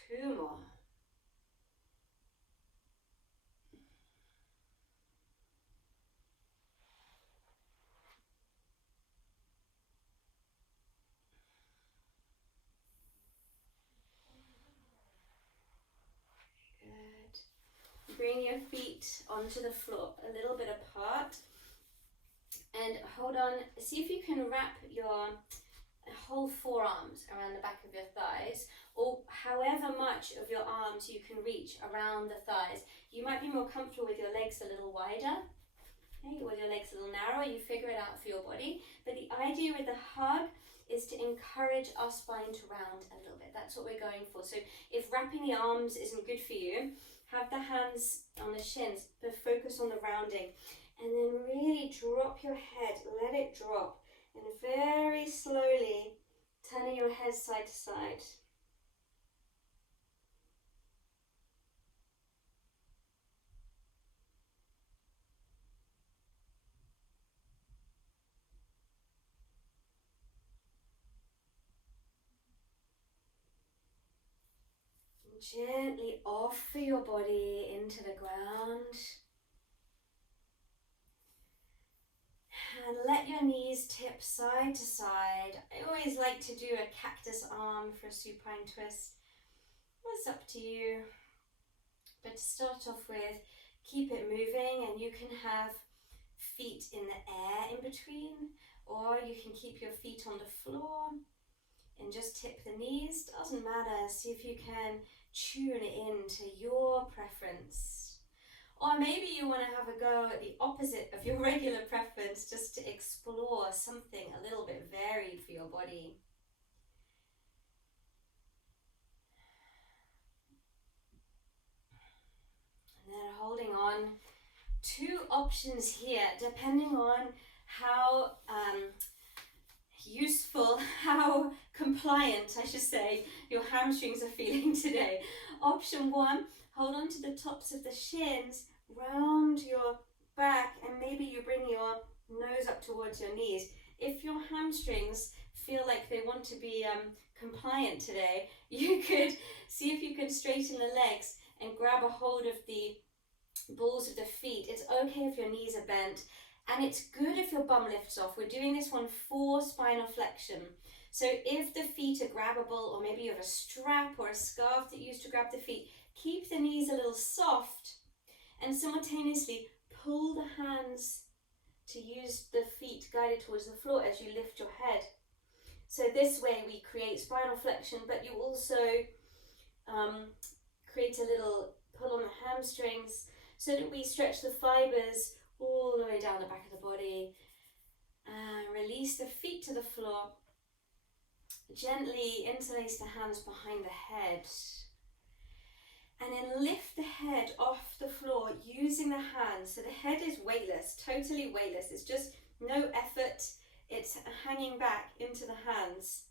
Two more. Good. Bring your feet onto the floor a little bit apart and hold on. See if you can wrap your whole forearms around the back of your thighs, or however much of your arms you can reach around the thighs. You might be more comfortable with your legs a little wider, okay, with your legs a little narrower. You figure it out for your body, but the idea with the hug is to encourage our spine to round a little bit. That's what we're going for. So if wrapping the arms isn't good for you, have the hands on the shins, but focus on the rounding, and then really drop your head, let it drop. And very slowly turning your head side to side. And gently offer your body into the ground. And let your knees tip side to side. I always like to do a cactus arm for a supine twist. It's up to you. But to start off with, keep it moving, and you can have feet in the air in between, or you can keep your feet on the floor and just tip the knees. Doesn't matter. See if you can tune it into your preference. Or maybe you want to have a go at the opposite of your regular preference, just to explore something a little bit varied for your body. And then holding on, two options here, depending on how useful, how compliant, I should say, your hamstrings are feeling today. Option one, hold on to the tops of the shins, round your back, and maybe you bring your nose up towards your knees. If your hamstrings feel like they want to be compliant today, you could see if you can straighten the legs and grab a hold of the balls of the feet. It's okay if your knees are bent, and it's good if your bum lifts off. We're doing this one for spinal flexion. So if the feet are grabbable, or maybe you have a strap or a scarf that you use to grab the feet, keep the knees a little soft and simultaneously pull the hands to use the feet guided towards the floor as you lift your head. So this way we create spinal flexion, but you also create a little pull on the hamstrings so that we stretch the fibers all the way down the back of the body. Release the feet to the floor. Gently interlace the hands behind the head. And then lift the head off the floor using the hands. So the head is weightless, totally weightless. It's just no effort. It's hanging back into the hands.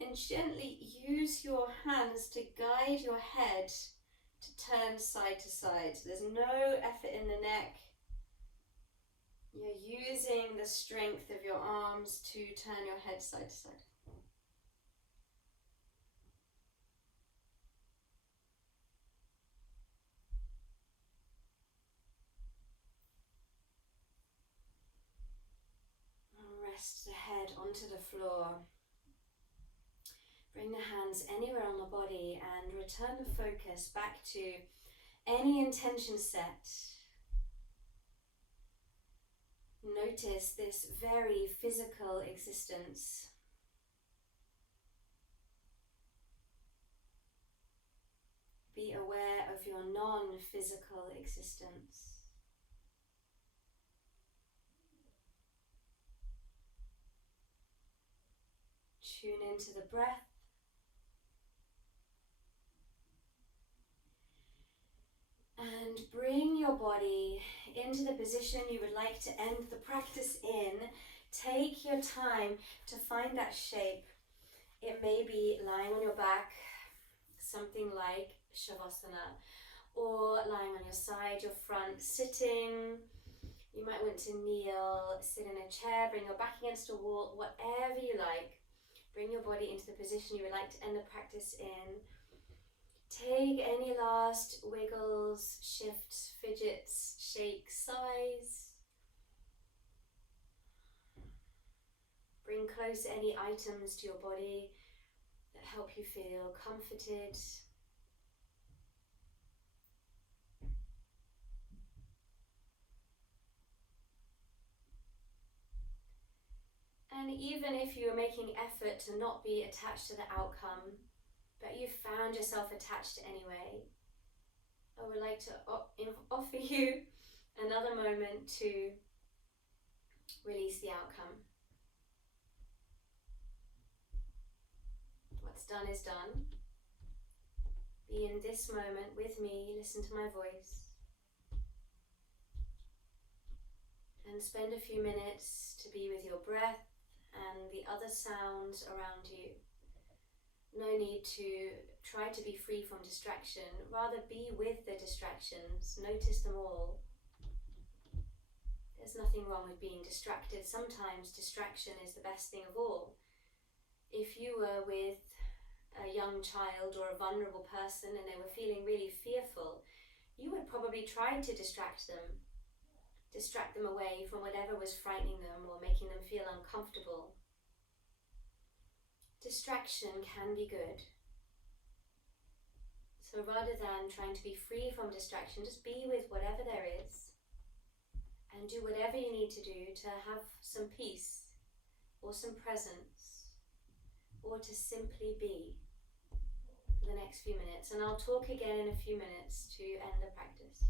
And gently use your hands to guide your head to turn side to side. So there's no effort in the neck. You're using the strength of your arms to turn your head side to side. Rest the head onto the floor. Bring the hands anywhere on the body and return the focus back to any intention set. Notice this very physical existence. Be aware of your non-physical existence. Tune into the breath. And bring your body into the position you would like to end the practice in. Take your time to find that shape. It may be lying on your back, something like Shavasana, or lying on your side, your front, sitting. You might want to kneel, sit in a chair, bring your back against a wall, whatever you like. Bring your body into the position you would like to end the practice in. Take any last wiggles, shifts, fidgets, shakes, sighs. Bring close any items to your body that help you feel comforted. And even if you are making effort to not be attached to the outcome, but you found yourself attached anyway, I would like to offer you another moment to release the outcome. What's done is done. Be in this moment with me, listen to my voice, and spend a few minutes to be with your breath and the other sounds around you. No need to try to be free from distraction, rather be with the distractions, notice them all. There's nothing wrong with being distracted. Sometimes distraction is the best thing of all. If you were with a young child or a vulnerable person and they were feeling really fearful, you would probably try to distract them away from whatever was frightening them or making them feel uncomfortable. Distraction can be good. So rather than trying to be free from distraction, just be with whatever there is and do whatever you need to do to have some peace or some presence or to simply be for the next few minutes. And I'll talk again in a few minutes to end the practice.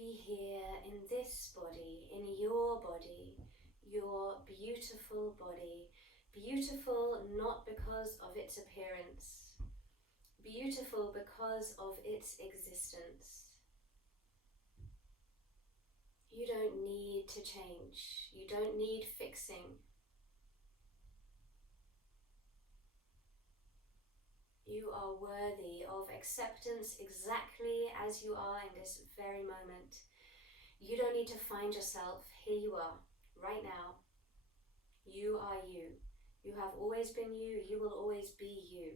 be here in this body, in your beautiful body. Beautiful not because of its appearance, beautiful because of its existence. You don't need to change. You don't need fixing. You are worthy of acceptance exactly as you are in this very moment. You don't need to find yourself. Here you are, right now. You are you. You have always been you. You will always be you.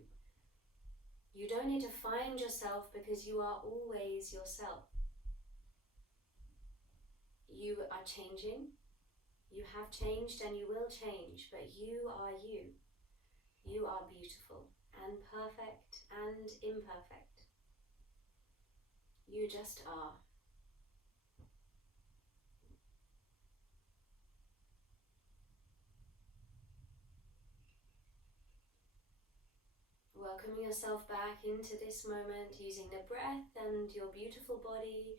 You don't need to find yourself because you are always yourself. You are changing. You have changed and you will change, but you are you. You are beautiful and perfect and imperfect. You just are. Welcoming yourself back into this moment, using the breath and your beautiful body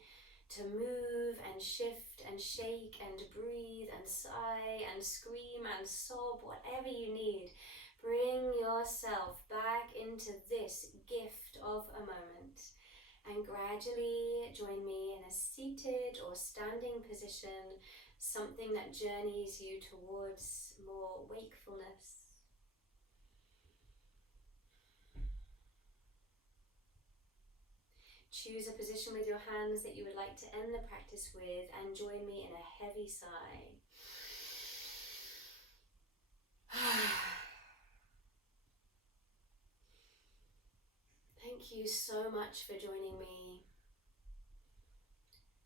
to move and shift and shake and breathe and sigh and scream and sob, whatever you need. Bring yourself back into this gift of a moment and gradually join me in a seated or standing position, something that journeys you towards more wakefulness. Choose a position with your hands that you would like to end the practice with and join me in a heavy sigh. Thank you so much for joining me.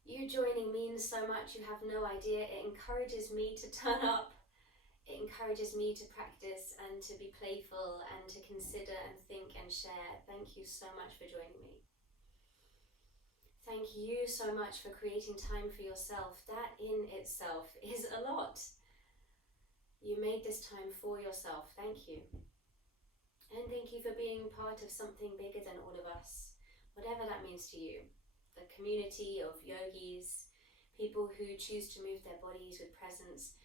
You joining means so much, you have no idea. It encourages me to turn up. It encourages me to practice and to be playful and to consider and think and share. Thank you so much for joining me. Thank you so much for creating time for yourself. That in itself is a lot. You made this time for yourself. Thank you. And thank you for being part of something bigger than all of us, whatever that means to you. The community of yogis, people who choose to move their bodies with presence,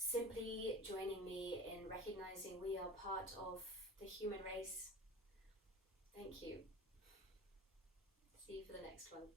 simply joining me in recognizing we are part of the human race. Thank you. See you for the next one.